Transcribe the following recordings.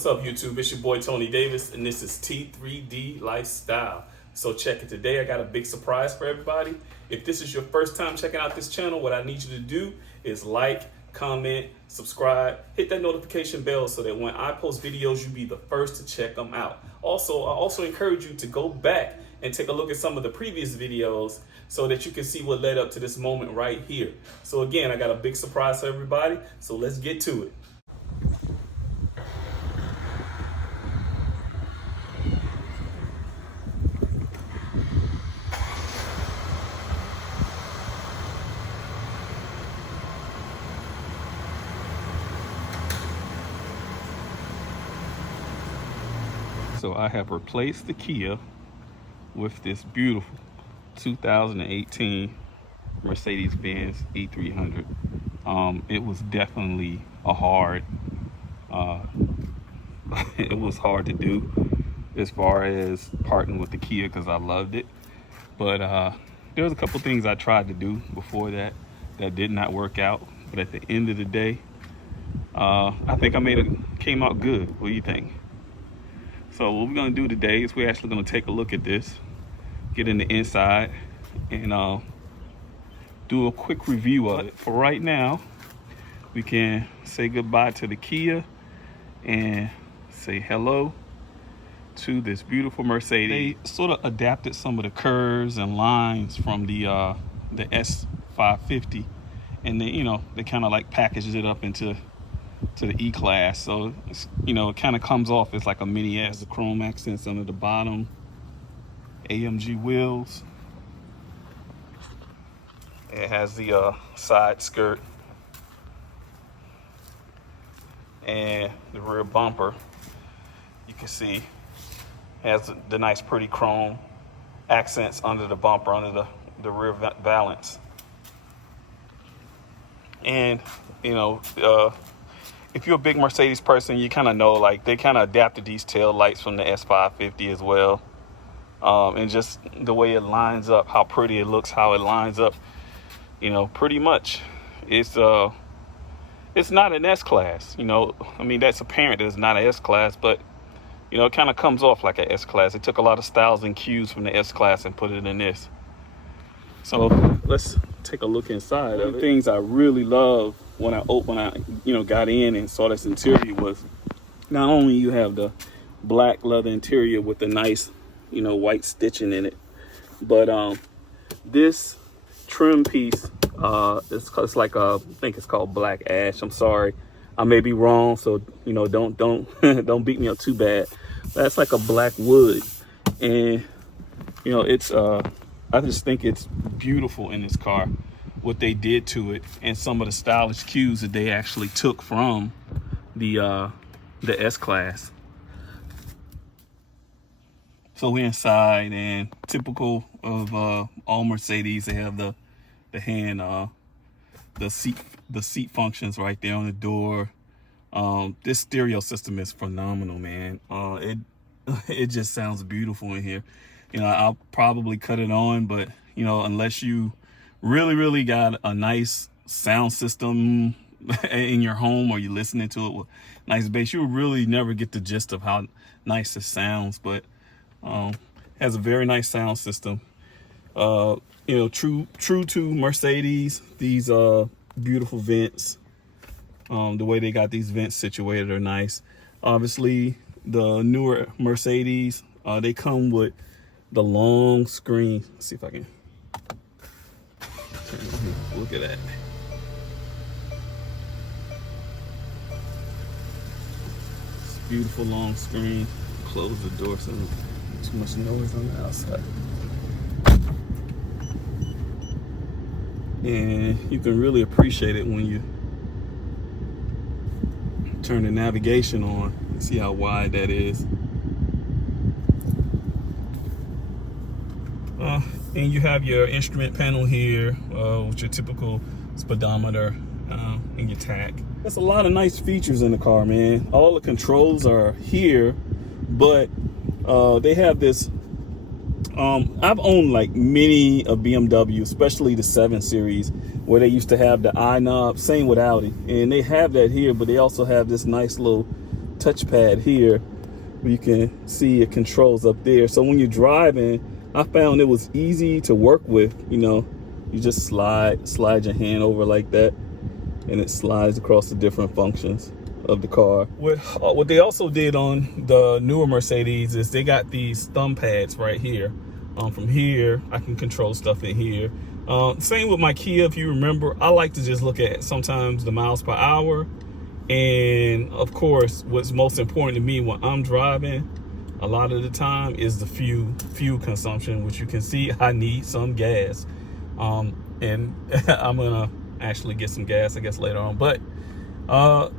What's up, YouTube? It's your boy Tony Davis, and this is T3D Lifestyle. So check it. Today I got a big surprise for everybody. If this is your first time checking out this channel, what I need you to do is like, comment, subscribe, hit that notification bell so that when I post videos, you'll be the first to check them out. Also, I also encourage you to go back and take a look at some of the previous videos so that you can see what led up to this moment right here. So again, I got a big surprise for everybody, so let's get to it. So I have replaced the Kia with this beautiful 2018 Mercedes Benz E300. It was definitely a hard, it was hard to do as far as parting with the Kia because I loved it. But there was a couple things I tried to do before that did not work out. But at the end of the day, I think came out good. What do you think? So what we're gonna do today is we're actually gonna take a look at this, get in the inside, and do a quick review of it. For right now, we can say goodbye to the Kia and say hello to this beautiful Mercedes. They sort of adapted some of the curves and lines from the S550, and they kind of like packaged it up into the E-Class, so it's, it kind of comes off as like a mini S. The chrome accents under the bottom, AMG wheels. It has the side skirt and the rear bumper. You can see has the nice pretty chrome accents under the bumper, under the rear valance. And if you're a big Mercedes person, you kind of know, like, they kind of adapted these tail lights from the S550 as well. And just the way it lines up, how pretty it looks, how it lines up, pretty much it's not an S-Class. I mean, that's apparent that it's not an S-Class, but it kind of comes off like an S-Class. They took a lot of styles and cues from the S-Class and put it in this. So let's take a look inside of it. Things I really love when I got in and saw this interior was not only you have the black leather interior with the nice white stitching in it, but this trim piece, it's like I think it's called black ash. I'm sorry, I may be wrong, so don't don't beat me up too bad. That's like a black wood, and it's I just think it's beautiful in this car, what they did to it, and some of the stylish cues that they actually took from the S-Class. So we're inside, and typical of all Mercedes, they have the hand, the seat functions right there on the door. This stereo system is phenomenal, man. It just sounds beautiful in here. I'll probably cut it on, but unless you really got a nice sound system in your home, or you're listening to it with nice bass, you'll really never get the gist of how nice it sounds. But has a very nice sound system. True to Mercedes, these beautiful vents, the way they got these vents situated are nice. Obviously, the newer Mercedes, they come with the long screen. Let's see if I can turn it on. Look at that. It's a beautiful long screen. Close the door so there's not too much noise on the outside. And you can really appreciate it when you turn the navigation on. You see how wide that is. And you have your instrument panel here with your typical speedometer and your tach. There's a lot of nice features in the car, man. All the controls are here, but they have this. I've owned like many of BMW, especially the 7 Series, where they used to have the I knob. Same with Audi, and they have that here, but they also have this nice little touchpad here. You can see it controls up there. So when you're driving, I found it was easy to work with. You know, you just slide your hand over like that, and it slides across the different functions of the car. What they also did on the newer Mercedes is they got these thumb pads right here. From here, I can control stuff in here. Same with my Kia, if you remember. I like to just look at sometimes the miles per hour. And of course, what's most important to me when I'm driving a lot of the time is the fuel consumption, which you can see I need some gas. And I'm gonna actually get some gas, I guess, later on. But a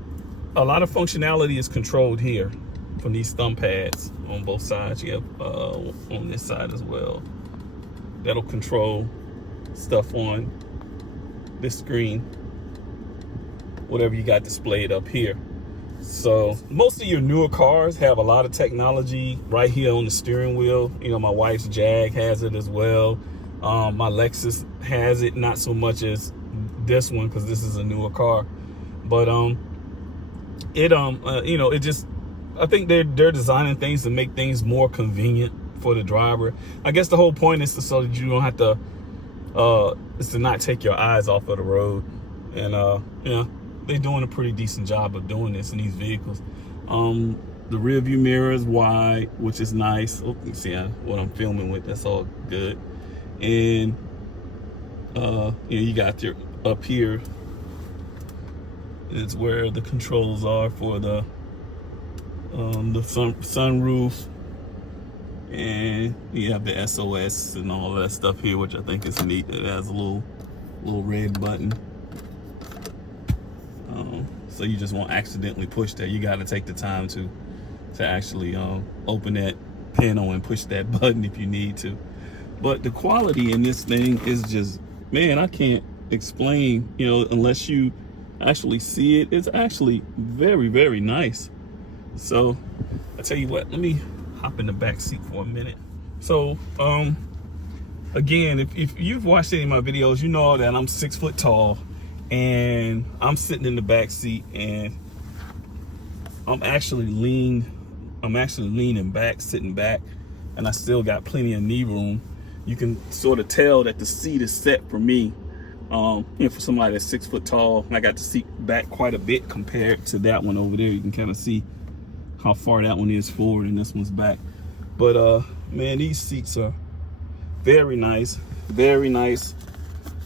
lot of functionality is controlled here from these thumb pads on both sides. You have on this side as well. That'll control stuff on this screen, whatever you got displayed up here. So most of your newer cars have a lot of technology right here on the steering wheel. You know, my wife's Jag has it as well. My Lexus has it, not so much as this one because this is a newer car. But you know, it just, I think they're designing things to make things more convenient for the driver. I guess the whole point is so that you don't have to is to not take your eyes off of the road. And you know, they're doing a pretty decent job of doing this in these vehicles. The rear view mirror is wide, which is nice. Oh, you see what I'm filming with, that's all good. And you know, you got your up here is where the controls are for the sunroof, and you have the SOS and all that stuff here, which I think is neat. It has a little red button, so you just won't accidentally push that. You got to take the time to actually open that panel and push that button if you need to. But the quality in this thing is just, man, I can't explain, you know, unless you actually see it. It's actually very, very nice. So I tell you what, let me hop in the back seat for a minute. So again, if you've watched any of my videos, you know that I'm 6 foot tall, and I'm sitting in the back seat, and I'm actually leaning back, sitting back, and I still got plenty of knee room. You can sort of tell that the seat is set for me. You know, for somebody that's 6 foot tall, I got the seat back quite a bit compared to that one over there. You can kind of see how far that one is forward and this one's back. But man, these seats are very nice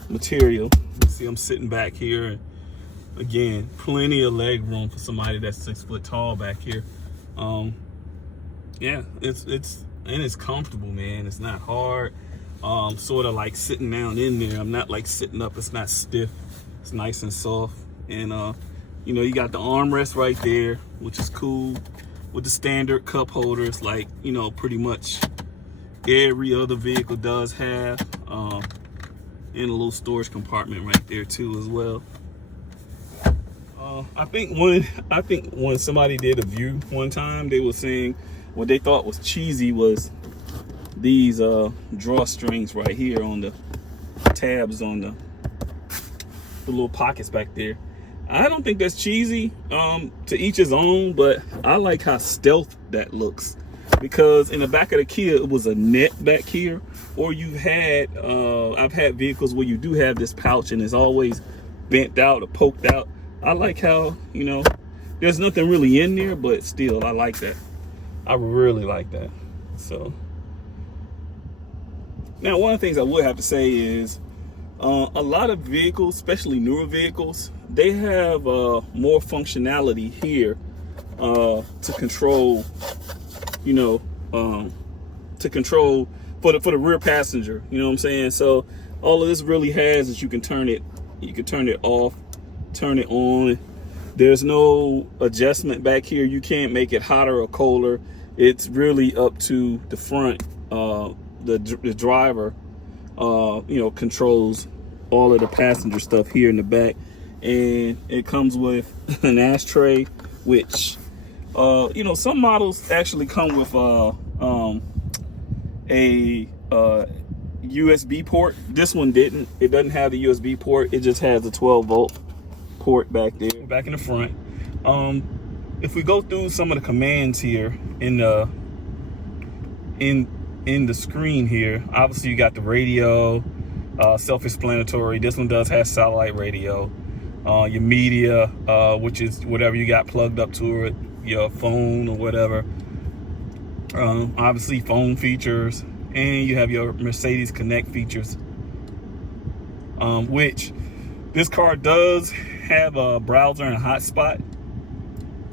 material. You see I'm sitting back here, and again, plenty of leg room for somebody that's 6 foot tall back here. Yeah, it's comfortable, man. It's not hard. Sort of like sitting down in there. I'm not like sitting up. It's not stiff. It's nice and soft. And you know, you got the armrest right there, which is cool, with the standard cup holders, like, you know, pretty much every other vehicle does have. And a little storage compartment right there too as well. I think when somebody did a review one time, they were saying what they thought was cheesy was these drawstrings right here on the tabs on the little pockets back there. I don't think that's cheesy. To each his own, but I like how stealth that looks, because in the back of the Kia it was a net back here, or you've had I've had vehicles where you do have this pouch and it's always bent out or poked out. I like how, you know, there's nothing really in there, but still I like that. I really like that. So now, one of the things I would have to say is a lot of vehicles, especially newer vehicles, they have more functionality here to control, you know, to control for the rear passenger. You know what I'm saying? So all of this really has is you can turn it off, turn it on. There's no adjustment back here. You can't make it hotter or colder. It's really up to the front. The driver, you know, controls all of the passenger stuff here in the back, and it comes with an ashtray, which, you know, some models actually come with a USB port. This one didn't. It doesn't have the USB port. It just has a 12-volt port back there, back in the front. if we go through some of the commands here in the screen here, obviously you got the radio, self-explanatory. This one does have satellite radio. Your media, which is whatever you got plugged up to it, your phone or whatever. Obviously phone features, and you have your Mercedes Connect features, which this car does have a browser and a hotspot,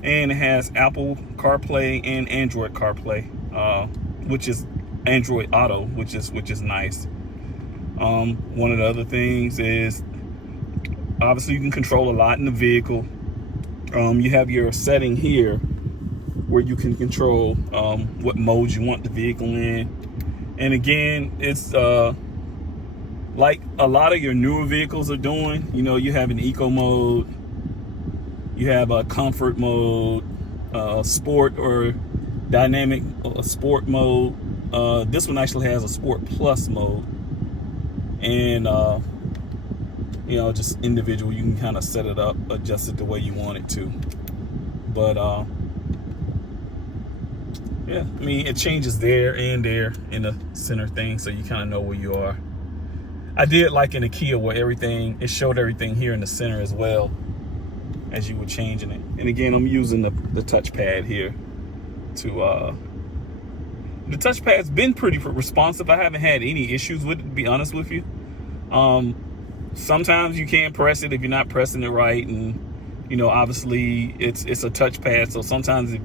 and it has Apple CarPlay and Android CarPlay, which is Android Auto, which is nice. One of the other things is obviously you can control a lot in the vehicle. You have your setting here where you can control what modes you want the vehicle in. And again, it's like a lot of your newer vehicles are doing. You know, you have an eco mode, you have a comfort mode, sport or dynamic sport mode. This one actually has a sport plus mode, and you know, just individual. You can kind of set it up, adjust it the way you want it to. But yeah, I mean, it changes there and there in the center thing, so you kind of know where you are. I did like in the Kia where it showed everything here in the center as well as you were changing it. And again, I'm using the touchpad here to the touchpad's been pretty responsive. I haven't had any issues with it, to be honest with you. Sometimes you can't press it if you're not pressing it right, and you know, obviously it's a touchpad, so sometimes if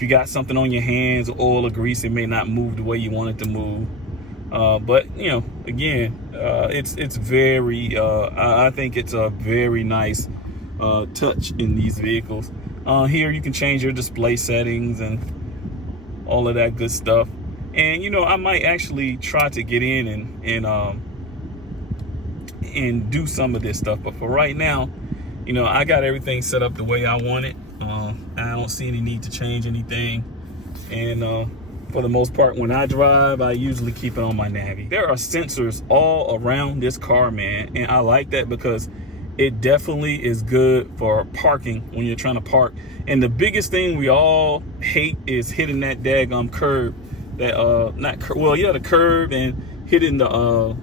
you got something on your hands, oil or grease, it may not move the way you want it to move. But you know, again, it's very I think it's a very nice touch in these vehicles. Here you can change your display settings and all of that good stuff. And you know, I might actually try to get in and do some of this stuff, but for right now, you know, I got everything set up the way I want it. I don't see any need to change anything, and for the most part, when I drive, I usually keep it on my Navi. There are sensors all around this car, man, and I like that because it definitely is good for parking when you're trying to park. And the biggest thing we all hate is hitting that daggum curb, that the curb, and hitting the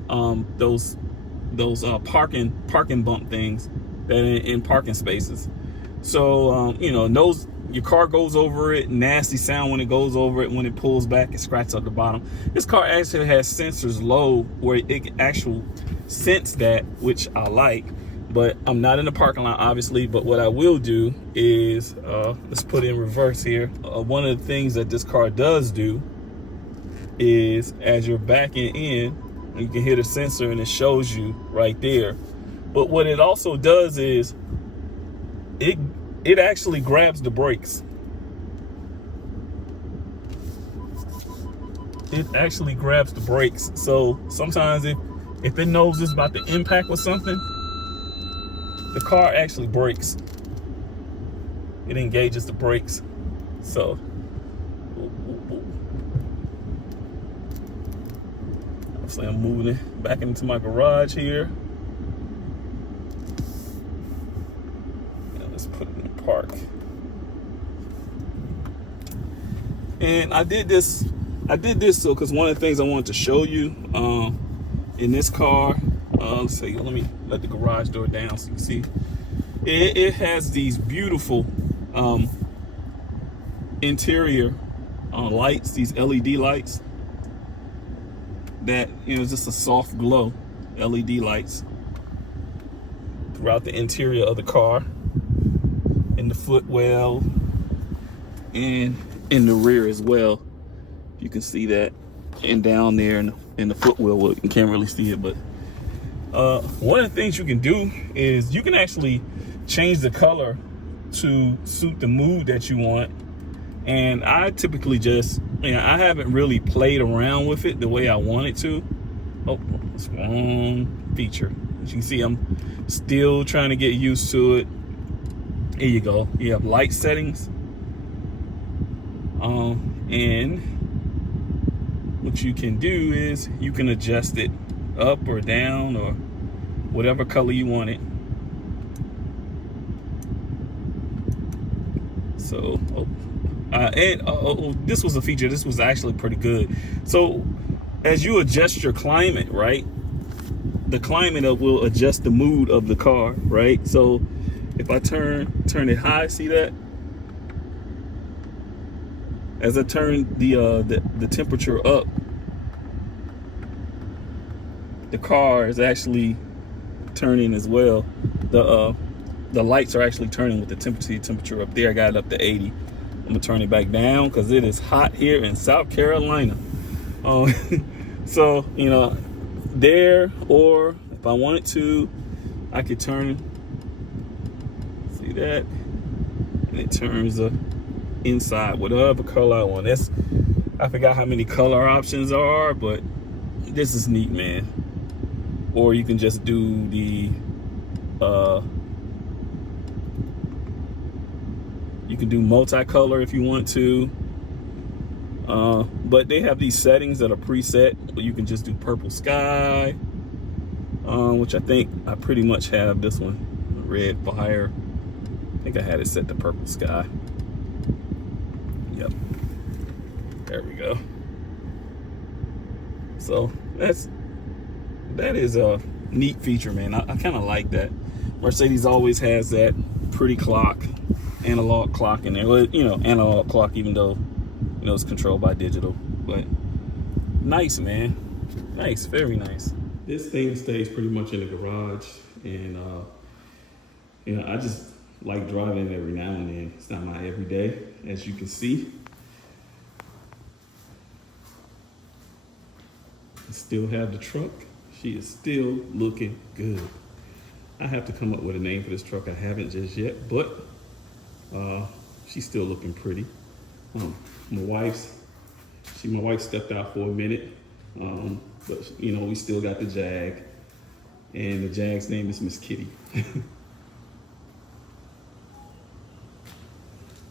those parking bump things that in parking spaces. So you know, your car goes over it, nasty sound when it goes over it. When it pulls back, it scratches up the bottom. This car actually has sensors low where it can actually sense that, which I like. But I'm not in the parking lot, obviously. But what I will do is, let's put it in reverse here. One of the things that this car does do is, as you're backing in, you can hit a sensor and it shows you right there. But what it also does is, it actually grabs the brakes. It actually grabs the brakes. So sometimes if it knows it's about to impact with something, the car actually brakes. It engages the brakes. So obviously I'm moving it back into my garage here. And let's put it in park. And I did this so because one of the things I wanted to show you in this car, let's see, let me let the garage door down so you can see. It has these beautiful interior lights, these LED lights that, you know, just a soft glow LED lights throughout the interior of the car, in the footwell, and in the rear as well. You can see that, and down there in the footwell. Well, you can't really see it, but one of the things you can do is you can actually change the color to suit the mood that you want. And I typically just, you know, I haven't really played around with it the way I want it to. Oh, it's wrong feature. As you can see, I'm still trying to get used to it. Here you go. You have light settings. And what you can do is you can adjust it up or down or whatever color you want it. So, this was a feature. This was actually pretty good. So, as you adjust your climate, right? The climate will adjust the mood of the car, right? So, if I turn it high, see that? As I turn the temperature up, the car is actually turning as well. The lights are actually turning with the temperature up there. I got it up to 80. I'm gonna turn it back down because it is hot here in South Carolina. So, you know, there, or if I wanted to, I could turn, see that? And it turns inside, whatever color I want. I forgot how many color options are, but this is neat, man. Or you can just do the, you can do multicolor if you want to. But they have these settings that are preset. You can just do purple sky, which I think I pretty much have this one, red fire. I think I had it set to purple sky. Yep, there we go. So that is a neat feature, man. I kind of like that. Mercedes always has that pretty clock, analog clock in there. Well, you know, analog clock, even though, you know, it's controlled by digital. But nice, man. Nice, very nice. This thing stays pretty much in the garage, and you know, I just like driving it every now and then. It's not my everyday, as you can see. I still have the truck. She is still looking good. I have to come up with a name for this truck. I haven't just yet, but she's still looking pretty. My wife stepped out for a minute, but you know, we still got the Jag, and the Jag's name is Miss Kitty.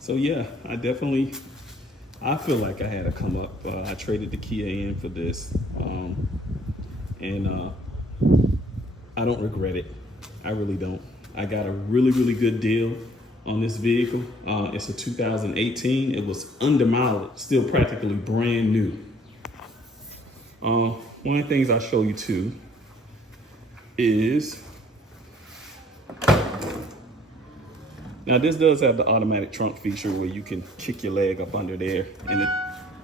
So yeah, I feel like I had to come up. I traded the Kia in for this, and I don't regret it. I really don't. I got a really, really good deal on this vehicle. It's a 2018. It was under mileage, still practically brand new. One of the things I'll show you too is, now this does have the automatic trunk feature where you can kick your leg up under there, and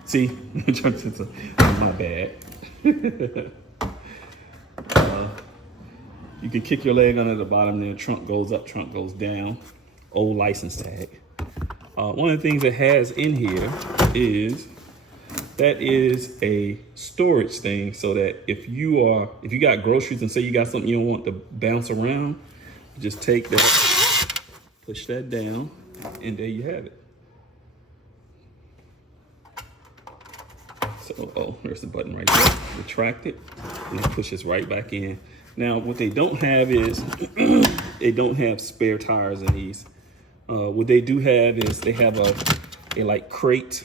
see, my bad. You can kick your leg under the bottom, then the trunk goes up, trunk goes down. Old license tag. One of the things it has in here is that a storage thing, so that if you got groceries and say you got something you don't want to bounce around, just take that, push that down, and there you have it. So, there's the button right there. Retract it, and it pushes right back in. Now, what they don't have is, they don't have spare tires in these. What they do have is they have a like crate,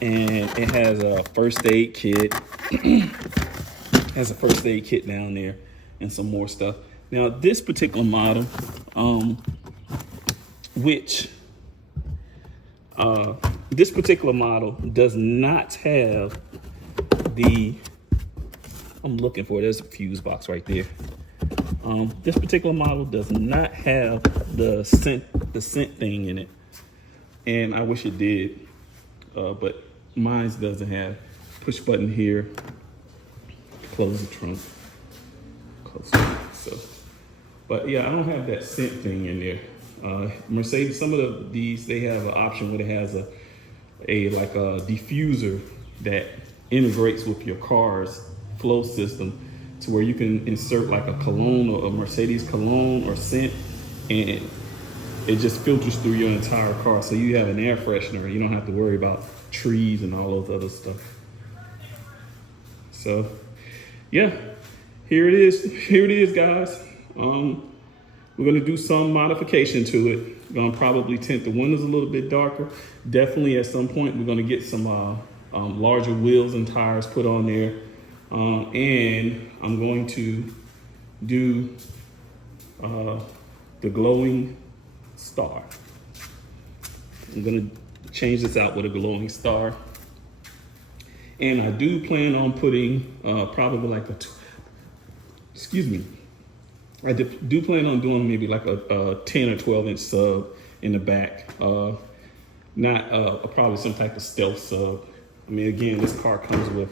and it has a first aid kit. Has a first aid kit down there and some more stuff. Now, this particular model, this particular model does not have the, I'm looking for it, there's a fuse box right there. This particular model does not have the scent thing in it, and I wish it did, but mine doesn't have. Push button here, close the trunk, close the trunk. So, but yeah, I don't have that scent thing in there. Mercedes, some of these, they have an option where it has a diffuser that integrates with your car's flow system, to where you can insert like a cologne or a Mercedes cologne or scent, and it just filters through your entire car. So you have an air freshener. You don't have to worry about trees and all those other stuff. So yeah, here it is. Here it is, guys. We're gonna do some modification to it. We're gonna probably tint the windows a little bit darker. Definitely at some point, we're gonna get some larger wheels and tires put on there. And I'm going to do the glowing star. I'm gonna change this out with a glowing star. And I do plan on putting probably like excuse me. I do plan on doing maybe like a 10 or 12 inch sub in the back. Not probably some type of stealth sub. I mean, again, this car comes with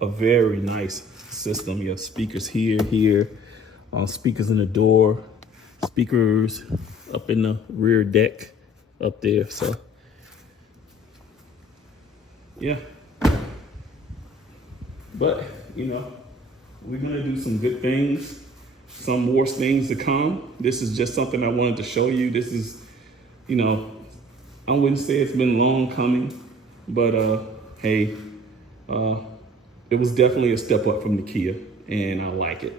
a very nice system. You have speakers here, speakers in the door, speakers up in the rear deck up there. So yeah, but you know, we're gonna do some good things, some more things to come. This is just something I wanted to show you. This is, you know, I wouldn't say it's been long coming, but hey, it was definitely a step up from the Kia, and I like it.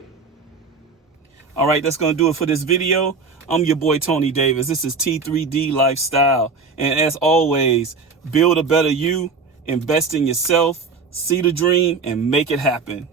All right, that's gonna do it for this video. I'm your boy, Tony Davis. This is T3D Lifestyle. And as always, build a better you, invest in yourself, see the dream, and make it happen.